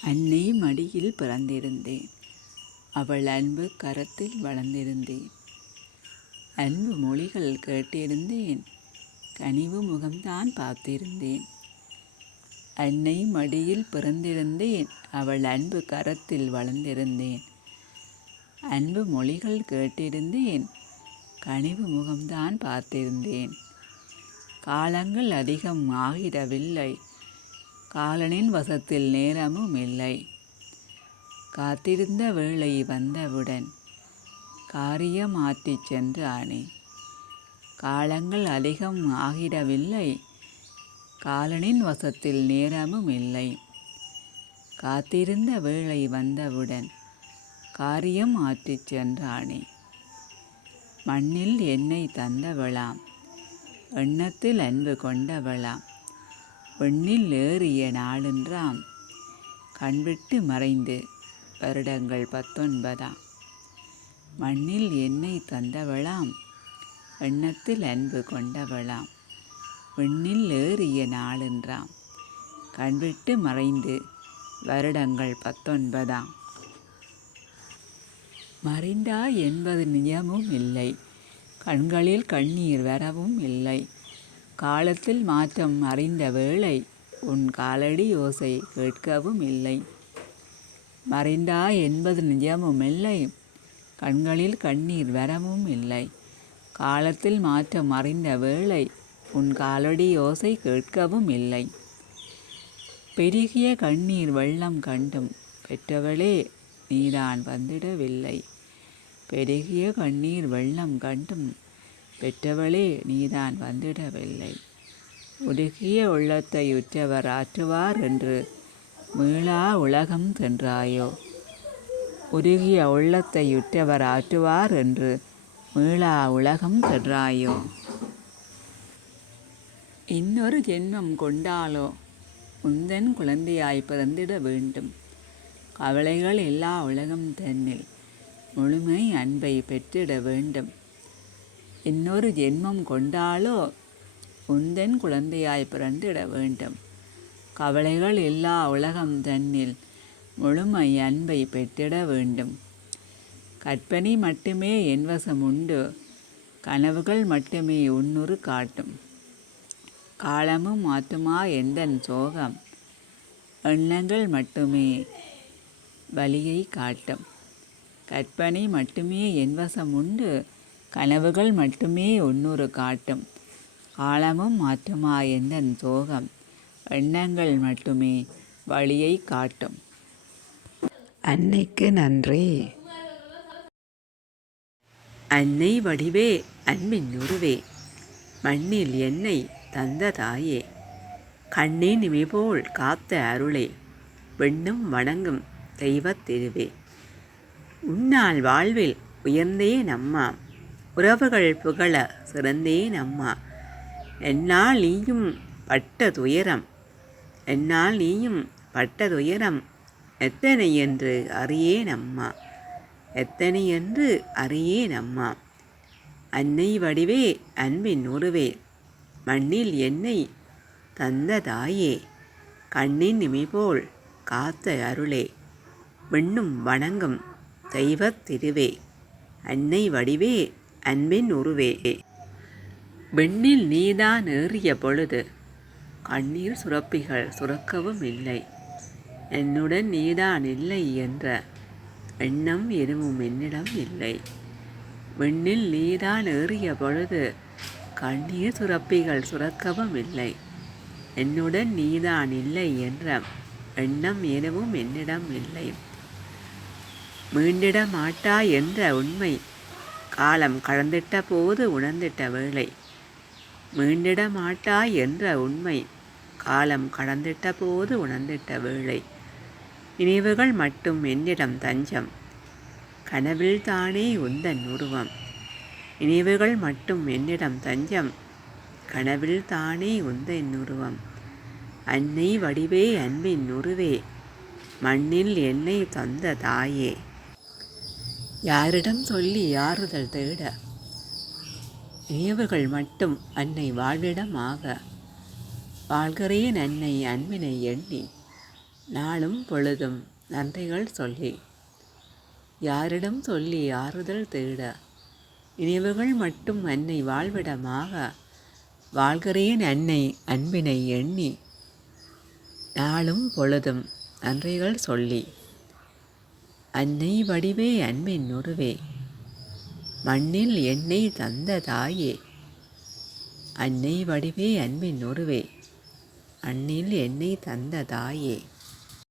அன்னை மடியில் பிறந்திருந்தேன். அவள் அன்பு கரத்தில் வளர்ந்திருந்தேன். அன்பு மொழிகள் கேட்டிருந்தேன். கனிவு முகம்தான் பார்த்திருந்தேன். அன்னை மடியில் பிறந்திருந்தேன். அவள் அன்பு கரத்தில் வளர்ந்திருந்தேன். அன்பு மொழிகள் கேட்டிருந்தேன். கனிவு முகம்தான் பார்த்திருந்தேன். காலங்கள் அதிகம் ஆகிடவில்லை. காலனின் வசத்தில் நேரமும் இல்லை. காத்திருந்த வேளை வந்தவுடன் காரியமாற்றிச் சென்றானே. காலங்கள் அதிகம் ஆகிடவில்லை. காலனின் வசத்தில் நேரமும் இல்லை. காத்திருந்த வேளை வந்தவுடன் காரியம் ஆற்றிச் சென்றானே. மண்ணில் என்னை தந்தவளாம், எண்ணத்தில் அன்பு கொண்டவளாம், விண்ணில் ஏறிய நாளென்றாம், கண்விட்டு மறைந்து வருடங்கள் 19. மண்ணில் என்னை தந்தவளாம், எண்ணத்தில் அன்பு கொண்டவளாம், விண்ணில் ஏறிய நாளென்றாம், கண்விட்டு மறைந்து வருடங்கள் 19. மறைந்தாய் என்பது நிஜமும் இல்லை. கண்களில் கண்ணீர் வரவும் இல்லை. காலத்தில் மாற்றம் அறிந்த வேளை உன் காலடி ஓசை கேட்கவும் இல்லை. மறைந்தாய் என்பது நிஜமும் இல்லை. கண்களில் கண்ணீர் வரவும் இல்லை. காலத்தில் மாற்றம் அறிந்த வேளை உன் காலடி ஓசை கேட்கவும் இல்லை. பெருகிய கண்ணீர் வெள்ளம் கண்டும் பெற்றவளே நீதான் வந்திடவில்லை. பெருகிய கண்ணீர் வெள்ளம் கண்டும் பெற்றவளே நீதான் வந்திடவில்லை. உருகிய உள்ளத்தை உற்றவர் ஆற்றுவார் என்று மீளா உலகம் சென்றாயோ. உருகிய உள்ளத்தை உற்றவர் ஆற்றுவார் என்று மீளா உலகம் சென்றாயோ. இன்னொரு ஜென்மம் கொண்டாலோ உந்தன் குழந்தையாய் பிறந்திட வேண்டும். கவலைகள் எல்லா உலகம் தன்னில் முழுமை அன்பை பெற்றிட வேண்டும். இன்னொரு ஜென்மம் கொண்டாலோ உந்தன் குழந்தையாய் பிறந்திட வேண்டும். கவலைகள் எல்லா உலகம் தன்னில் முழுமை அன்பை பெற்றிட வேண்டும். கற்பனை மட்டுமே என் வசம் உண்டு. கனவுகள் மட்டுமே உன்னுரு காட்டும். காலமும் மாற்றுமா எந்தன் சோகம். எண்ணங்கள் மட்டுமே வலியை காட்டும். கற்பனை மட்டுமே என் வசம் உண்டு. கனவுகள் மட்டுமே உன்னுரு காட்டும். காலமும் மாற்றுமா எந்தன் சோகம். எண்ணங்கள் மட்டுமே வழியை காட்டும். அன்னைக்கு நன்றி. அன்னை வடிவே அன்பின் உருவே, மண்ணில் என்னை தந்த தாயே, கண்ணின் இமைபோல் காத்த அருளே, விண்ணும் வணங்கும் தெய்வத் திருவே. உன்னால் வாழ்வில் உயர்ந்தேன் அம்மா, உறவுகள் புகழ சிறந்தேன் அம்மா. என்னால் நீயும் பட்ட துயரம், என்னால் நீயும் பட்ட துயரம் எத்தனை என்று அறியேன் அம்மா, எத்தனை என்று அறியேன் அம்மா. அன்னை வடிவே அன்பின் உருவே, மண்ணில் என்னை தந்த தாயே, கண்ணின் இமைபோல் காத்த அருளே, விண்ணும் வணங்கும் தெய்வத் திருவே. அன்னை வடிவே அன்பின் உருவே. விண்ணில் நீதான் ஏறிய பொழுது கண்ணீர் சுரப்பிகள் சுரக்கவும் இல்லை. என்னுடன் நீதான் இல்லை என்ற எண்ணம் எதுவும் என்னிடம் இல்லை. விண்ணில் நீதான் ஏறிய பொழுது கண்ணீர் சுரப்பிகள் சுரக்கவும் இல்லை. என்னுடன் நீதான் இல்லை என்ற எண்ணம் எதுவும் என்னிடம் இல்லை. மீண்டிட மாட்டாய் என்ற உண்மை காலம் கடந்திட்ட போது உணர்ந்திட்ட வேளை. மீண்டிட மாட்டாய் என்ற உண்மை காலம் கடந்திட்ட போது உணர்ந்திட்ட வேளை. நினைவுகள் மட்டும் என்னிடம் தஞ்சம், கனவில் தானே உந்தன் உருவம். நினைவுகள் மட்டும் என்னிடம் தஞ்சம், கனவில் தானே உந்தன் உருவம். அன்னை வடிவே அன்பின் உருவே, மண்ணில் என்னை தந்த தாயே. யாரிடம் சொல்லி ஆறுதல் தேட, நினைவுகள் மட்டும் அன்னை வாழ்விடமாக. வாழ்கிறேன் அன்னை அன்பினை எண்ணி, நாளும் பொழுதும் நன்றிகள் சொல்லி யாரிடம் சொல்லி ஆறுதல் தேட நினைவுகள் மட்டும் அன்னை வாழ்விடமாக வாழ்கிறேன் அன்னை அன்பினை எண்ணி நாளும் பொழுதும் நன்றிகள் சொல்லி அன்னை வடிவே அன்பின் உருவே மண்ணில் என்னை தந்த தாயே அன்னை வடிவே அன்பின் உருவே மண்ணில் என்னை தந்த தாயே